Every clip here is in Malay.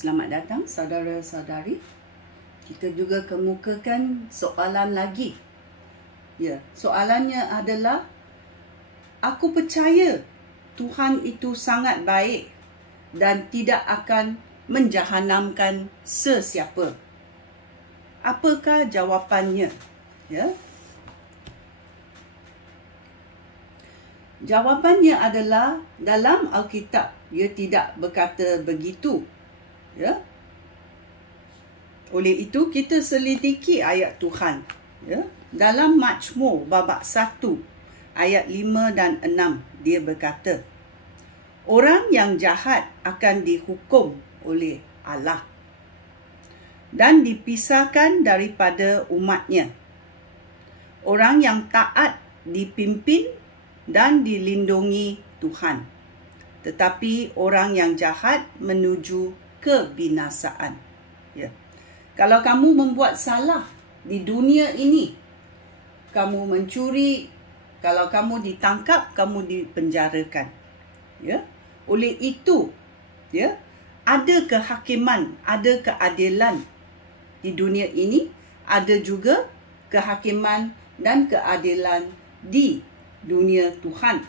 Selamat datang saudara-saudari. Kita juga kemukakan soalan lagi. Ya, soalannya adalah, aku percaya Tuhan itu sangat baik dan tidak akan menjahanamkan sesiapa. Apakah jawapannya? Ya. Jawapannya adalah dalam Alkitab dia tidak berkata begitu. Ya. Oleh itu kita selidiki ayat Tuhan. Ya. Dalam Mazmur babak 1 ayat 5 dan 6 dia berkata, orang yang jahat akan dihukum oleh Allah dan dipisahkan daripada umatnya. Orang yang taat dipimpin dan dilindungi Tuhan. Tetapi orang yang jahat menuju kebinasaan. Ya. Kalau kamu membuat salah di dunia ini, kamu mencuri, kalau kamu ditangkap, kamu dipenjarakan. Ya. Oleh itu, ya, ada kehakiman, ada keadilan di dunia ini, ada juga kehakiman dan keadilan di dunia Tuhan.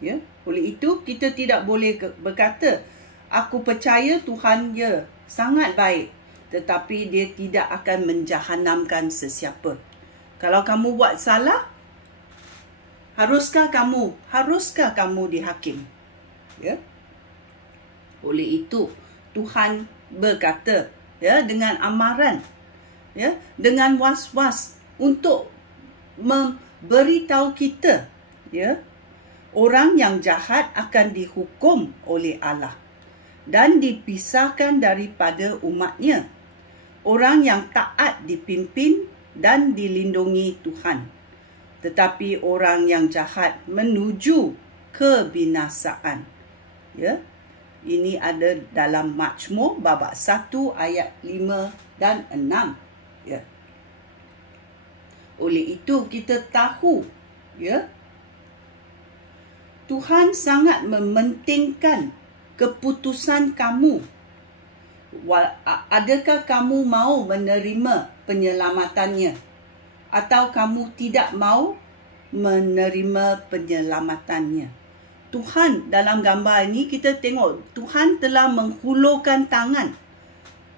Ya. Oleh itu kita tidak boleh berkata, aku percaya Tuhan ya sangat baik, tetapi dia tidak akan menjahanamkan sesiapa. Kalau kamu buat salah, haruskah kamu dihakim? Ya. Oleh itu Tuhan berkata, ya, dengan amaran, ya, dengan was-was untuk memberitahu kita, ya, orang yang jahat akan dihukum oleh Allah dan dipisahkan daripada umatnya. Orang yang taat dipimpin dan dilindungi Tuhan. Tetapi orang yang jahat menuju kebinasaan. Ya. Ini ada dalam Mazmur babak 1 ayat 5 dan 6. Ya. Oleh itu kita tahu, ya, Tuhan sangat mementingkan keputusan kamu. Adakah kamu mau menerima penyelamatannya atau kamu tidak mau menerima penyelamatannya? Tuhan dalam gambar ini kita tengok Tuhan telah menghulurkan tangan.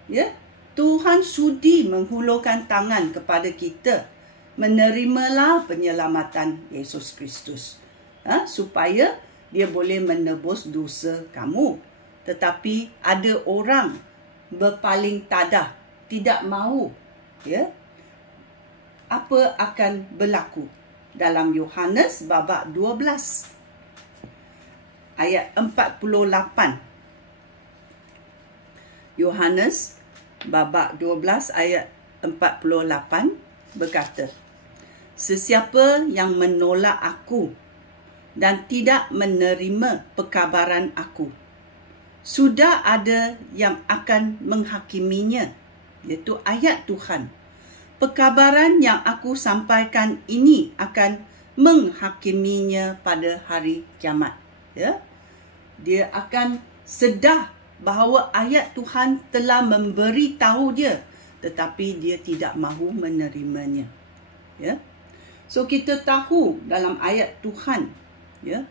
Ya, Tuhan sudi menghulurkan tangan kepada kita. Menerimalah penyelamatan Yesus Kristus. Supaya dia boleh menebus dosa kamu. Tetapi ada orang berpaling tadah, tidak mahu. Ya. Apa akan berlaku? Dalam Yohanes babak 12 ayat 48. Yohanes babak 12 ayat 48 berkata, sesiapa yang menolak aku dan tidak menerima perkabaran aku, sudah ada yang akan menghakiminya. Iaitu ayat Tuhan. Perkabaran yang aku sampaikan ini akan menghakiminya pada hari kiamat. Ya? Dia akan sedar bahawa ayat Tuhan telah memberitahu dia, tetapi dia tidak mahu menerimanya. Ya? So kita tahu dalam ayat Tuhan, ya,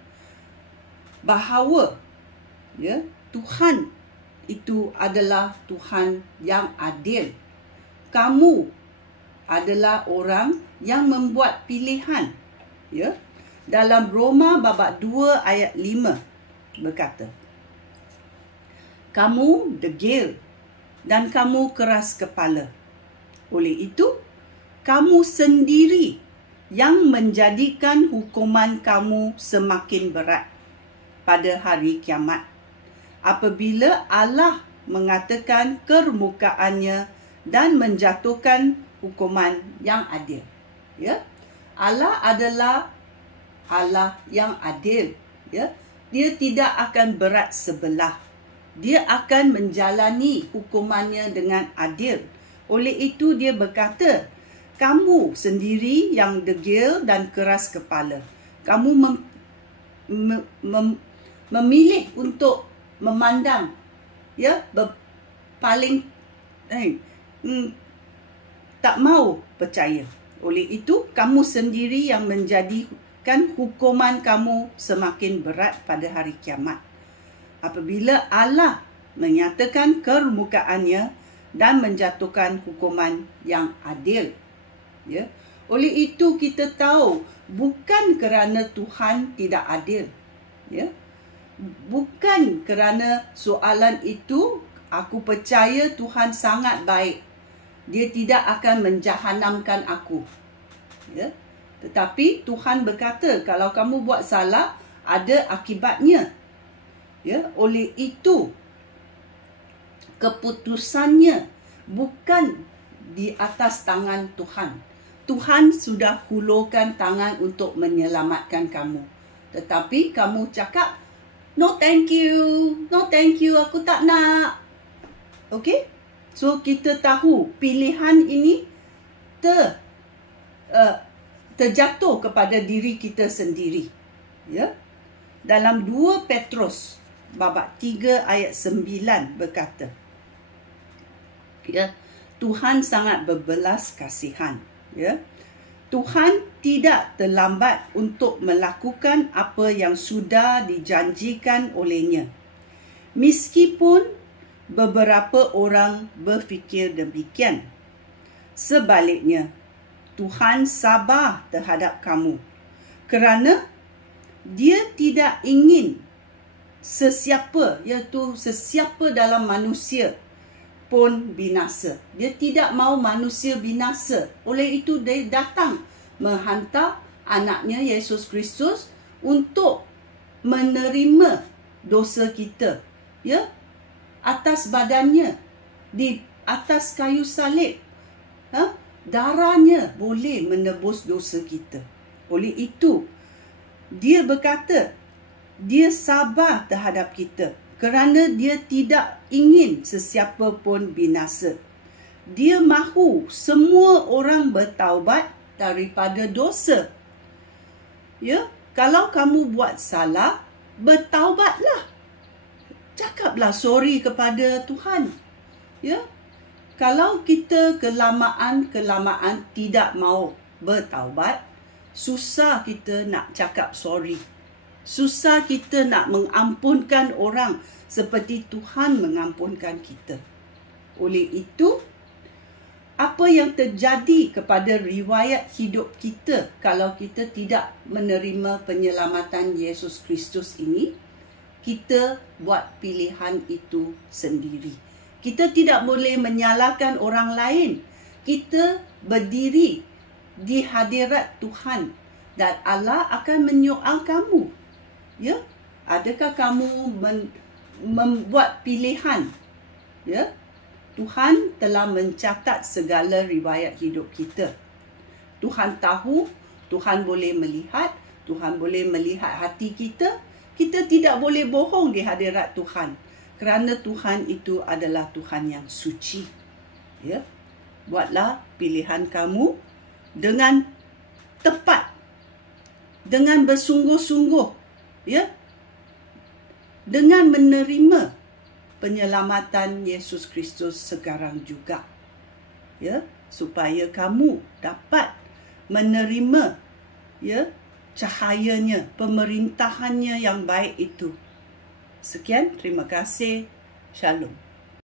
bahawa, ya, Tuhan itu adalah Tuhan yang adil. Kamu adalah orang yang membuat pilihan. Ya. Dalam Roma babak 2 ayat 5 berkata, kamu degil dan kamu keras kepala. Oleh itu, kamu sendiri yang menjadikan hukuman kamu semakin berat pada hari kiamat. Apabila Allah mengatakan kemukaannya dan menjatuhkan hukuman yang adil. Ya. Allah adalah Allah yang adil. Ya. Dia tidak akan berat sebelah. Dia akan menjalani hukumannya dengan adil. Oleh itu dia berkata, kamu sendiri yang degil dan keras kepala. Kamu memilih untuk memandang, ya, paling tak mau percaya. Oleh itu, kamu sendiri yang menjadikan hukuman kamu semakin berat pada hari kiamat. Apabila Allah menyatakan kemukaannya dan menjatuhkan hukuman yang adil. Ya. Oleh itu, kita tahu bukan kerana Tuhan tidak adil. Ya. Bukan kerana soalan itu, aku percaya Tuhan sangat baik. Dia tidak akan menjahanamkan aku. Ya. Tetapi Tuhan berkata, kalau kamu buat salah, ada akibatnya. Ya. Oleh itu, keputusannya bukan di atas tangan Tuhan. Tuhan sudah hulurkan tangan untuk menyelamatkan kamu. Tetapi kamu cakap, no thank you, aku tak nak. Okey? So, kita tahu pilihan ini terjatuh kepada diri kita sendiri. Ya? Dalam 2 Petrus babak 3 ayat 9 berkata, ya, Tuhan sangat berbelas kasihan. Ya? Tuhan tidak terlambat untuk melakukan apa yang sudah dijanjikan olehnya. Meskipun beberapa orang berfikir demikian. Sebaliknya, Tuhan sabar terhadap kamu kerana Dia tidak ingin sesiapa, iaitu sesiapa dalam manusia pun binasa. Dia tidak mahu manusia binasa. Oleh itu, dia datang menghantar anaknya Yesus Kristus untuk menerima dosa kita. Ya, atas badannya, di atas kayu salib. Darahnya boleh menebus dosa kita. Oleh itu, dia berkata, dia sabar terhadap kita kerana dia tidak ingin sesiapa pun binasa. Dia mahu semua orang bertaubat daripada dosa. Ya, kalau kamu buat salah, bertaubatlah. Cakaplah sorry kepada Tuhan. Ya. Kalau kita kelamaan tidak mau bertaubat, susah kita nak cakap sorry. Susah kita nak mengampunkan orang seperti Tuhan mengampunkan kita. Oleh itu, apa yang terjadi kepada riwayat hidup kita kalau kita tidak menerima penyelamatan Yesus Kristus ini? Kita buat pilihan itu sendiri. Kita tidak boleh menyalahkan orang lain. Kita berdiri di hadirat Tuhan dan Allah akan menyoal kamu. Ya, adakah kamu membuat pilihan? Ya, Tuhan telah mencatat segala riwayat hidup kita. Tuhan tahu, Tuhan boleh melihat, Tuhan boleh melihat hati kita. Kita tidak boleh bohong di hadirat Tuhan. Kerana Tuhan itu adalah Tuhan yang suci. Ya. Buatlah pilihan kamu dengan tepat. Dengan bersungguh-sungguh. Ya. Dengan menerima penyelamatan Yesus Kristus sekarang juga. Ya. Supaya kamu dapat menerima, ya, cahayanya, pemerintahannya yang baik itu. Sekian, terima kasih. Shalom.